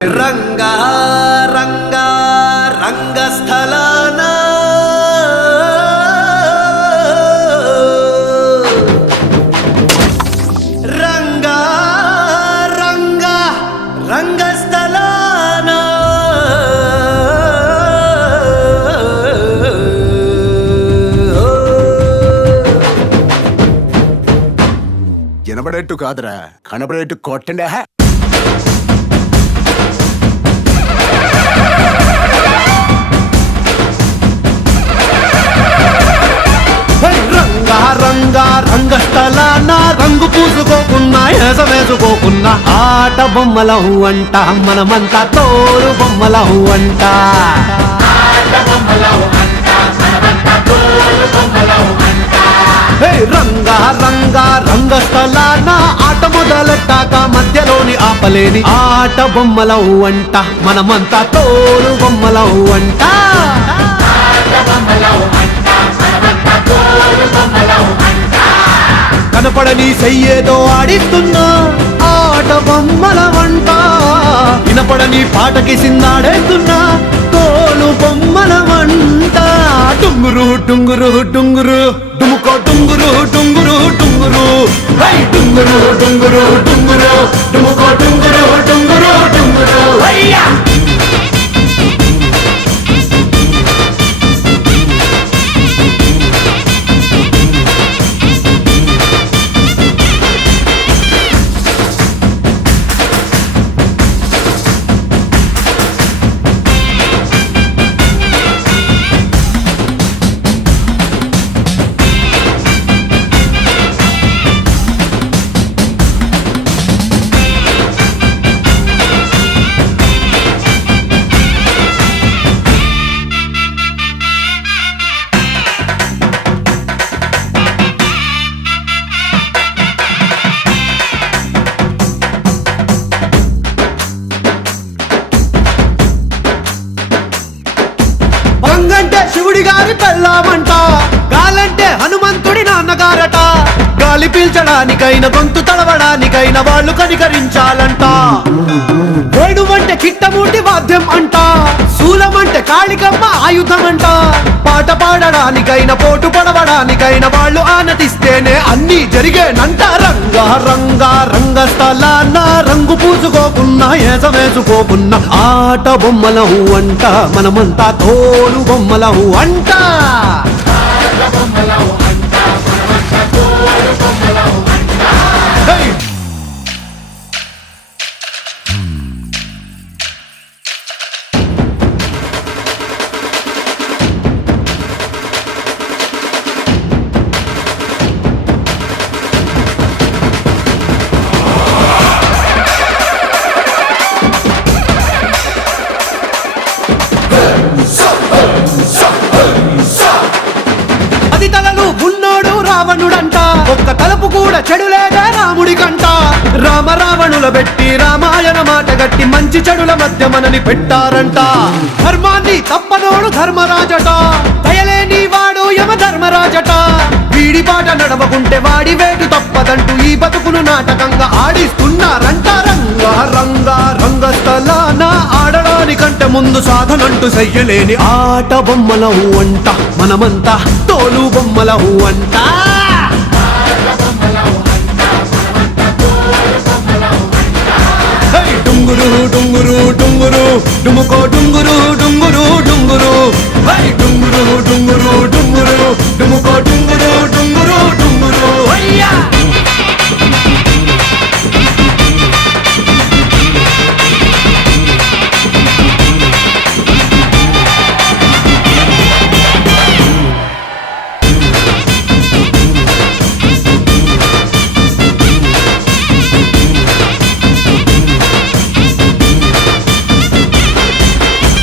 రంగా రంగా రంగస్థలాన రంగా రంగా రంగస్థలాన వినబడేట్టు కాదురా, కనబడేట్టు కొట్టండి. రంగా రంగా రంగస్థలాన రంగు పూసుకోకున్నా వేసుకోకున్నా ఆట బొమ్మలహు అంట మనమంతా తోలు బొమ్మలహు అంట. రంగా రంగా రంగస్థలాన ఆట మొదలెట్టాక మధ్యలోని ఆపలేని ఆట బొమ్మలహు అంట మనమంతా తోలు బొమ్మలహు అంట. కనపడని చెయ్యేదో ఆడిస్తున్నా ఆట బొమ్మల వంట, వినపడని పాటకి సిందాడేస్తున్నా తోలు బొమ్మల వంట. టుంగురు టుంగురు టుంగురు డుముకో టుంగురు టుంగురు టుంగురు టుంగురు టుంగురు టుంగురు డుముకో టుంగురు టుంగురు టుంగురు అయ్యా. గంగంటే శివుడి గారి పెళ్ళామంట, గాలంటే హనుమంతుడి నాన్నగారట. గాలి పీల్చడానికైనా గొంతు తడవడానికైనా వాళ్ళు కనికరించాలంట. వేణువంటే కిట్టమూటి వాద్యం అంట, శూలమంటే కాళికమ్మ ఆయుధం అంట. పాట పాడడానికైనా పోటు పడవడానికైనా వాళ్ళు ఆనతిస్తేనే అన్నీ జరిగేనంట. రంగా రంగా రంగస్థలాన రంగు పూసుకోకున్నా వేసుకోకున్నా ఆట బొమ్మలహు అంట మనమంతా తోలు బొమ్మలహు అంట. పది తలలు ఉన్నోడు రావణుడంట, ఒక్క తలుపు కూడా చెడులేదే రాముడికంట. రామ రావణుల పెట్టి రామాయణ మాట గట్టి మంచి చెడుల మధ్య మనని పెట్టారంట. ధర్మాన్ని తప్పనోడు ధర్మరాజట, దయలేని వాడు యమ ధర్మరాజట. వీడి పాట నడవకుంటే వాడి వేటు తప్పదంటూ ఈ బతుకును నాటకంగా ఆడిస్తున్నారంట. రంగా రంగా రంగస్థలాన ఆడడానికంటే ముందు సాధనంటూ చెయ్యలేని ఆట బొమ్మలహు అంట మనమంతా తోలు బొమ్మలహు అంట. డుంగురు డుంగురు డుంగురు డుముకో డుంగురు